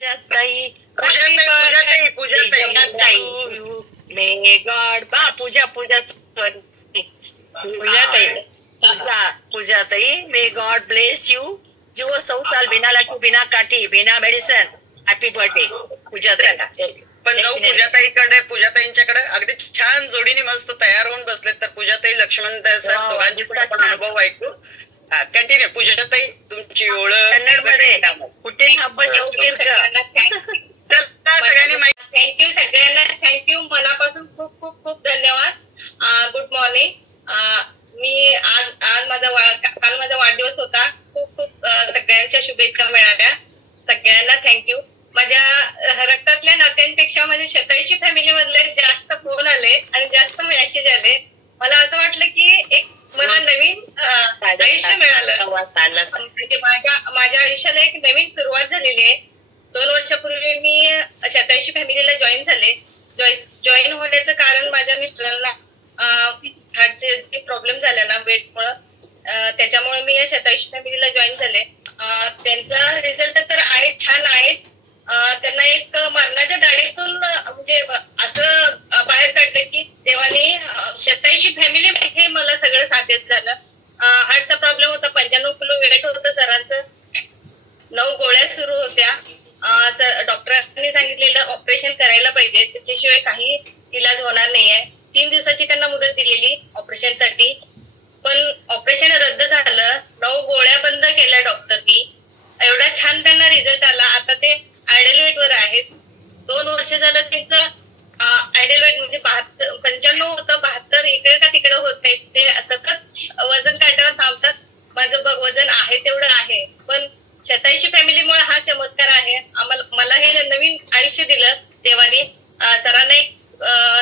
ताई पूजाताई पूजाताई may God बा पूजा पूजा पूजाताई may God bless you जीव 100 साल बिना लाठी बिना काठी बिना मेडिसन हॅपी बर्थडे पूजाताई. पण जाऊ पूजाताईंच्याकडे अगदी छान जोडीने मस्त तयार होऊन बसलेत. तर पूजाताई लक्ष्मण सर दोघांची पण अनुभव ऐकू. कंटिन्यू पूजाताई तुमची ओळख कन्नडमध्ये कुठे सगळ्यांनी माहिती. थँक्यू सगळ्यांना, थँक्यू मनापासून खूप खूप खूप धन्यवाद. Good morning. मी आज काल माझा वाढदिवस होता. खूप खूप सगळ्यांच्या शुभेच्छा मिळाल्या. सगळ्यांना थँक्यू. माझ्या रक्तातल्या नात्यांपेक्षा माझ्या 87 फॅमिली मधले जास्त फोन आले आणि जास्त मेसेज आले. मला असं वाटलं की एक मला नवीन आयुष्य मिळालं. म्हणजे माझ्या आयुष्याला एक नवीन सुरुवात झालेली आहे. 2 वर्षापूर्वी मी 87 फॅमिलीला जॉईन झाले. जॉईन होण्याचं कारण माझ्या मिस्टरांना हार्टचे जे प्रॉब्लेम झाले ना वेटमुळं, त्याच्यामुळे मी या 87 फॅमिलीला जॉईन झाले. त्यांचा रिझल्ट तर आहे, छान आहेत. त्यांना एक मरणाच्या दाढीतून म्हणजे असं बाहेर काढलं की देवाने 87 फॅमिली मध्ये मला सगळं साध्य झालं. हार्टचा प्रॉब्लेम होता, 95 किलो वेट होतं सरांचं, 9 गोळ्या सुरू होत्या. डॉक्टरांनी सांगितलेलं ऑपरेशन करायला पाहिजे, त्याच्याशिवाय काही इलाज होणार नाहीये. 3 दिवसाची त्यांना मुदत दिलेली ऑपरेशनसाठी, पण ऑपरेशन रद्द झालं. 9 गोळ्या बंद केल्या डॉक्टरनी. एवढा छान त्यांना रिझल्ट आला. आता ते आयडल वेट वर आहेत. 2 वर्ष झालं त्यांचं आयडल वेट म्हणजे 95 होतं, 72 इकडे का तिकडे होत नाही. ते सतत वजन काट्यावर थांबतात. माझं वजन आहे तेवढं आहे. पण 87 फॅमिलीमुळे हा चमत्कार आहे. मला हे नवीन आयुष्य दिलं देवाने. सरांना एक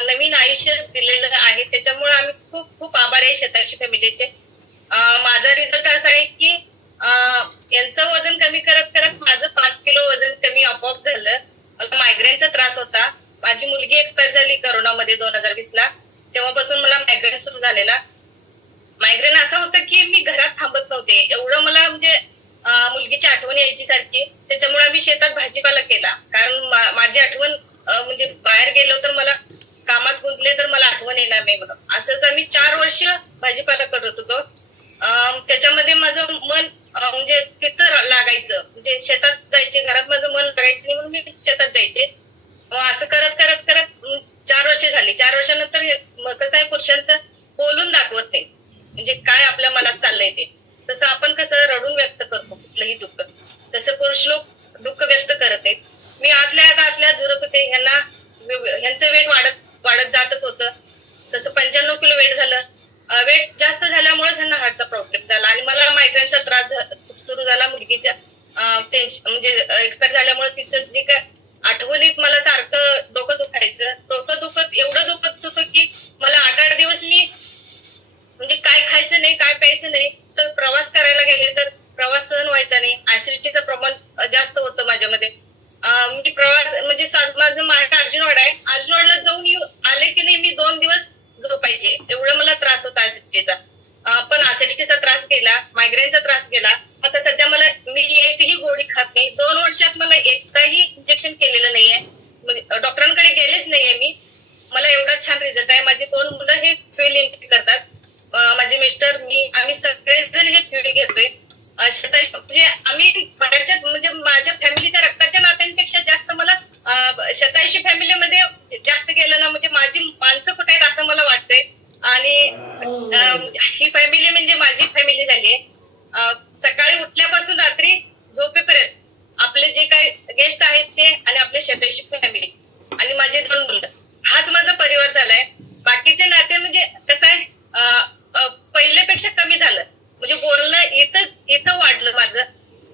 नवीन आयुष्य दिलेलं आहे. त्याच्यामुळे आम्ही खूप खूप आभारी आहे 87 फॅमिलीचे. माझा रिझल्ट असा आहे की यांचं वजन कमी करत करत माझं 5 किलो वजन कमी आपोआप झालं. मला मायग्रेनचा त्रास होता. माझी मुलगी एक्सपायर झाली करोनामध्ये 2020 ला. तेव्हापासून मला मायग्रेन सुरू झालेला. मायग्रेन असं होतं की मी घरात थांबत नव्हते. एवढं मला म्हणजे मुलगीची आठवण यायची सारखी. त्याच्यामुळे मी शेतात भाजीपाला केला. कारण माझी आठवण म्हणजे बाहेर गेलो तर मला कामात गुंतले तर मला आठवण येणार नाही म्हणून. असंच आम्ही 4 वर्ष भाजीपाला करत होतो. त्याच्यामध्ये माझं मन म्हणजे तिथं लागायचं, म्हणजे शेतात जायचे. घरात माझं मन लागायचं नाही म्हणून मी शेतात जायचे. असं करत करत करत 4 वर्ष झाली. 4 वर्षानंतर कसं आहे, पुरुषांचं बोलून दाखवत नाही म्हणजे काय आपल्या मनात चाललंय ते. तसं आपण कसं रडून व्यक्त करतो कुठलंही दुःख, तसं पुरुष लोक दुःख व्यक्त करत नाहीत. मी आतल्या झुरत होते. ह्यांचं वेट वाढत जातच होतं. तसं 95 किलो वेट झालं. वेट जास्त झाल्यामुळे त्यांना हार्टचा प्रॉब्लेम झाला आणि मला मायग्रेनचा त्रास सुरू झाला. मुलगीच्या म्हणजे एक्सपायर झाल्यामुळे तिचं जे काय आठवणीत मला सारखं डोकं दुखायचं. एवढं दुखत होतं की मला 8-8 दिवस मी म्हणजे काय खायचं नाही, काय प्यायचं नाही. तर प्रवास करायला गेले तर प्रवास सहन व्हायचा नाही. ऍसिडिटीचं प्रमाण जास्त होतं माझ्यामध्ये. मी प्रवास म्हणजे माझं माहेर अर्जुनवाड आहे. अर्जुनवाडला जाऊन आले की नाही मी 2 दिवस झोपायचे. एवढं मला त्रास होता ऍसिडिटीचा. पण ऍसिडिटीचा त्रास गेला, मायग्रेनचा त्रास गेला. आता सध्या मी एकही गोळी खात नाही. 2 वर्षात मला एकदाही इंजेक्शन केलेलं नाहीये. डॉक्टरांकडे गेलेच नाहीये मी. मला एवढा छान रिझल्ट आहे. माझे 2 मुलं हे फ्युएल इंटेक करतात. माझे मिस्टर, मी, आम्ही सगळेजण हे फ्युएल घेतोय. म्हणजे आम्ही बाहेरच्या म्हणजे माझ्या फॅमिलीच्या रक्ताच्या नात्यांपेक्षा जास्त मला 87 फॅमिलीमध्ये जास्त गेलं ना, म्हणजे माझी माणसं कुठे आहेत असं मला वाटतंय. आणि ही फॅमिली म्हणजे माझी फॅमिली झालीये. सकाळी उठल्यापासून रात्री झोपेपर्यंत आपले जे काही गेस्ट आहेत ते आणि आपले 87 फॅमिली आणि माझे 2 मुलं, हाच माझा परिवार झालाय. बाकीचे नाते म्हणजे कसं आहे, पहिल्यापेक्षा कमी झालं. म्हणजे बोलणं इथं वाढलं माझं.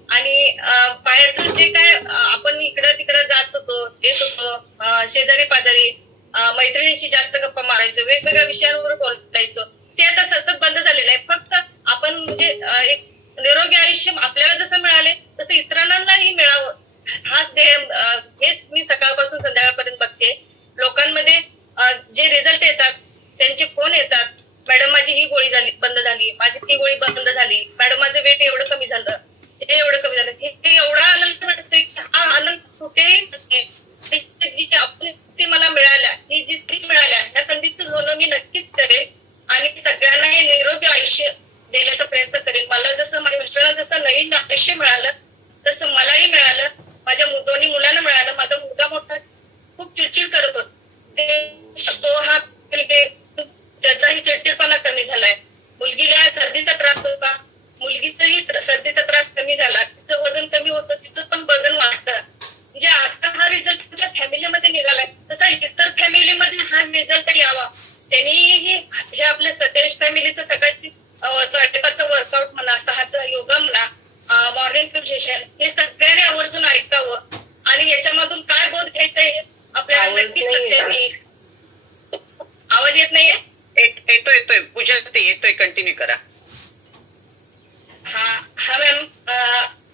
आणि बाहेरचं जे काय आपण इकडं तिकडं जात होतो, येत होतो, शेजारी पाजारी मैत्रिणीशी जास्त गप्पा मारायचो, वेगवेगळ्या विषयांवर बोलायचो, ते आता सतत बंद झालेलं आहे. फक्त आपण म्हणजे एक निरोगी आयुष्य आपल्याला जसं मिळाले तसं इतरांनाही मिळावं, हाच ध्येय. हेच मी सकाळपासून संध्याकाळपर्यंत बघते. लोकांमध्ये जे रिझल्ट येतात त्यांचे फोन येतात, मॅडम माझी ही गोळी बंद झाली, माझी ती गोळी बंद झाली, मॅडम माझं वेट एवढं कमी झालं. हे एवढं कमी झालं, हे एवढा आनंद वाटतोय की हा आनंद कुठेही जी आपली मला मिळाल्या, ही जी स्त्री मिळाल्या, या संधीचं होणं मी नक्कीच करेन आणि सगळ्यांना हे निरोगी आयुष्य देण्याचा प्रयत्न करेन. मला जसं माझ्या मिस्टरांना जसं नवीन आयुष्य मिळालं तसं मलाही मिळालं, माझ्या दोन्ही मुलांना मिळालं. माझा मुलगा मोठा खूप चिडचिड करत होता, तो हा त्याचाही चिडचिडपणा कमी झालाय. मुलगीला सर्दीचा त्रास होता, मुलगीचाही सर्दीचा त्रास कमी झाला, तिचं वजन कमी होतं, तिचं पण वजन वाढतं. म्हणजे असा हा रिझल्ट तुमच्या फॅमिलीमध्ये निघालाय, तसा इतर फॅमिलीमध्ये हा रिझल्ट यावा. त्यांनीही हे आपल्या सतेज फॅमिलीचं सगळ्याची 5:30चं वर्कआउट म्हणा, 6चा योगा म्हणा, मॉर्निंग फिल्म सेशन, हे सगळ्यांनी आवर्जून ऐकावं आणि याच्यामधून काय बोध घ्यायचा हे आपल्याला नक्कीच लक्षात येईल. आवाज येत नाहीये? येतोय पूजा, येतोय, कंटिन्यू करा. हा मॅम,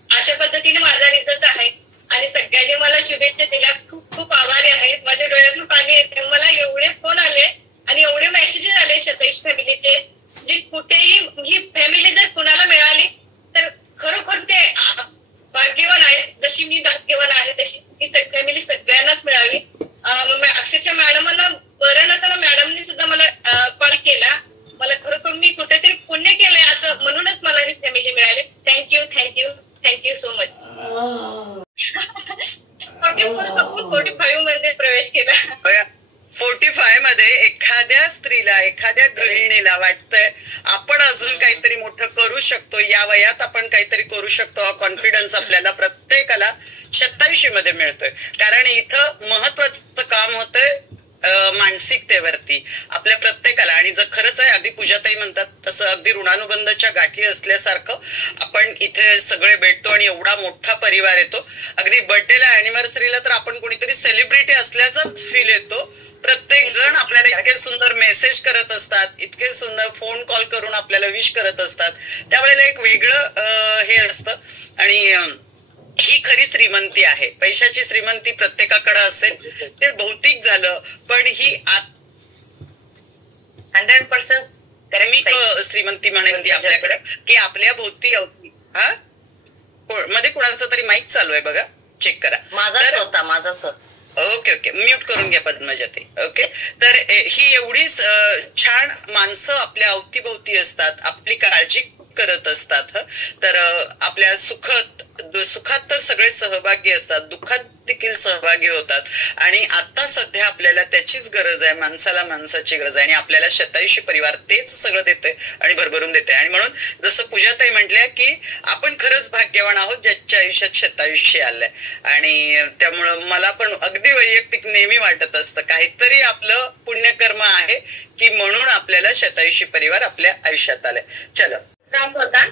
अशा पद्धतीने माझा रिझल्ट आहे आणि सगळ्यांनी मला शुभेच्छा दिल्या. खूप खूप आभारी आहेत. माझ्या डोळ्यातून पाणी येते. मला एवढे फोन आले आणि एवढे मेसेजेस आले सतेज फॅमिलीचे, जी कुठेही ही फॅमिली जर कुणाला मिळाली तर खरोखर ते भाग्यवान आहेत. जशी मी भाग्यवान आहे तशी ही फॅमिली सगळ्यांनाच मिळावी. अक्षरशः मॅडमांना बरं नसताना मॅडमनी सुद्धा मला कॉल केला. मला खरोखर मी कुठेतरी पुण्य केलंय असं म्हणूनच मला ही फॅमिली मिळाली. Thank you so much. 45 मध्ये प्रवेश केला. 45 मध्ये एखाद्या स्त्रीला, एखाद्या गृहिणीला वाटतंय आपण अजून काहीतरी मोठं करू शकतो, या वयात आपण काहीतरी करू शकतो, हा कॉन्फिडन्स आपल्याला प्रत्येकाला 27 मध्ये मिळतोय. कारण इथं महत्वाचं काम होतंय मानसिकतेवरती आपल्या प्रत्येकाला. आणि जर खरंच आहे, अगदी पूजाताई म्हणतात तसं, अगदी ऋणानुबंधाच्या गाठी असल्यासारखं आपण इथे सगळे भेटतो आणि एवढा मोठा परिवार येतो. अगदी बर्थडेला, अॅनिव्हर्सरीला तर आपण कोणीतरी सेलिब्रिटी असल्याचाच फील येतो. प्रत्येक जण आपल्याला इतके सुंदर मेसेज करत असतात, इतके सुंदर फोन कॉल करून आपल्याला विश करत असतात. त्यावेळेला एक वेगळं हे असतं. आणि ही खरी श्रीमंती आहे. पैशाची श्रीमंती प्रत्येकाकडे असेल ते भौतिक झालं, पण ही 100% श्रीमंती म्हणेन ती आपल्याकडे, की आपल्या भोवती. हा मध्ये कुणाचा तरी माईक चालू आहे बघा, चेक करा. माझाच होता. ओके, म्यूट करून घ्या पद्मजाते. ओके, तर ही एवढी छान माणसं आपल्या अवतीभोवती असतात, आपली काळजी करत असतात. तर आपल्या सुखात तर सगळे सहभागी असतात, दुःखात देखील सहभागी होतात. आणि आता सध्या आपल्याला त्याचीच गरज आहे, माणसाला माणसाची गरज आहे. आणि आपल्याला 27 परिवार तेच सगळं देतोय आणि भरभरून देते. आणि म्हणून जसं पूजाताई म्हटल्या की आपण खरंच भाग्यवान आहोत ज्याच्या आयुष्यात 27 आलंय. आणि त्यामुळं मला पण अगदी वैयक्तिक नेहमी वाटत असतं काहीतरी आपलं पुण्यकर्म आहे की म्हणून आपल्याला 27 परिवार आपल्या आयुष्यात आलाय. चलो, त्रास होता,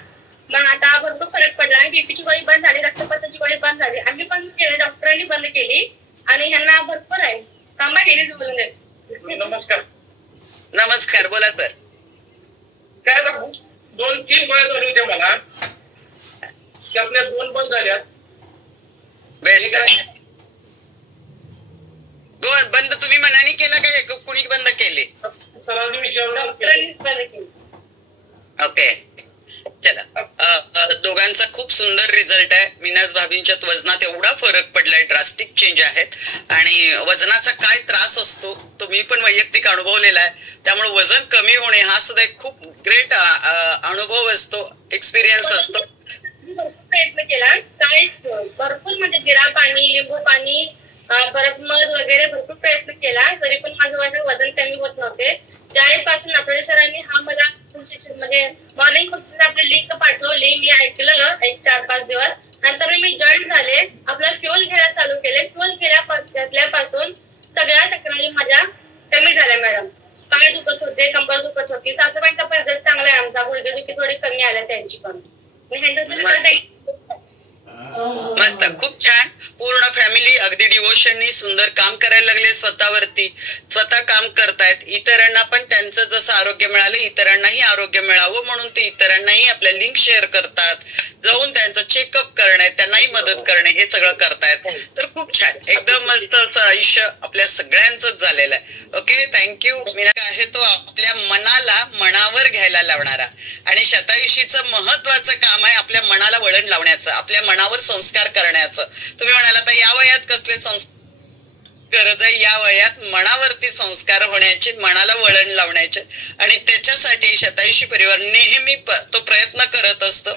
मग आता भरपूर फरक पडला आणि बीपीची गोळी बंद झाली, रक्तपाताची गोळी बंद झाली. आम्ही बंद केली, डॉक्टरांनी बंद केली आणि ह्यांना भरपूर आहे. कामा गेली बोलून दे. नमस्कार, बोला सर. काय 2-3 गोळ्या झाले होते मला, त्यातल्या 2 बंद झाल्या. बेस्ट. बंद तुम्ही मनाने केला का कुणी बंद केली? सरांनी विचारलं. बंद केली. ओके, चला. दोघांचा खूप सुंदर रिझल्ट आहे. मीनाज भाभींच्यात वजनात एवढा फरक पडलाय, ड्रास्टिक चेंज आहेत. आणि वजनाचा काय त्रास असतो तो मी पण वैयक्तिक अनुभवलेला आहे. त्यामुळे वजन कमी होणे हा सुद्धा एक खूप ग्रेट अनुभव असतो, एक्सपिरियन्स असतो. प्रयत्न केला, काय भरपूर म्हणजे जिरा पाणी, लिंबू पाणी, परत मध वगैरे भरपूर प्रयत्न केला, तरी पण माझं वजन कमी होत नव्हते. ज्यावेळेपासून आपल्या सरांनी हा मला म्हणजे मॉर्निंग फंक्शन आपले लिंक पाठवली, मी ऐकलं 1-4-5 दिवस. नंतर मी जॉईन झाले, आपला फ्युअल घ्यायला चालू केले. फ्युअल घेतल्यापासून सगळ्या तक्रारी माझ्या कमी झाल्या मॅडम. पाय दुखत होते, कंबर दुखत होती. सासूबाईंचा पण रिझल्ट चांगला आहे आमचा, गुडघेदुखी थोडी कमी आल्या त्यांची पण. मस्त, खूप छान. पूर्ण फॅमिली अगदी डिवोशननी सुंदर काम करायला लागले स्वतःवरती, स्वतः काम करतायत. इतरांना पण त्यांचं जसं आरोग्य मिळालं इतरांनाही आरोग्य मिळावं म्हणून ते इतरांनाही आपल्या लिंक शेअर करतात. जाऊन त्यांचं चेकअप करणे, त्यांनाही मदत करणे, हे सगळं करतायत. तर खूप छान, एकदम मस्त असं आयुष्य आपल्या सगळ्यांचंच झालेलं आहे. Okay, thank you. मीना आहे तो आपल्या मनाला मनावर घ्यायला लावणारा, आणि शतायुषीचं महत्वाचं काम आहे आपल्या मनाला वळण लावण्याचं, आपल्या मनावर संस्कार करण्याचं. तुम्ही म्हणाला तर या वयात कसले संस्कार गरज आहे, या वयात मनावरती संस्कार होण्याचे, मनाला वळण लावण्याचे, आणि त्याच्यासाठी शतायुषी परिवार नेहमी तो प्रयत्न करत असतो.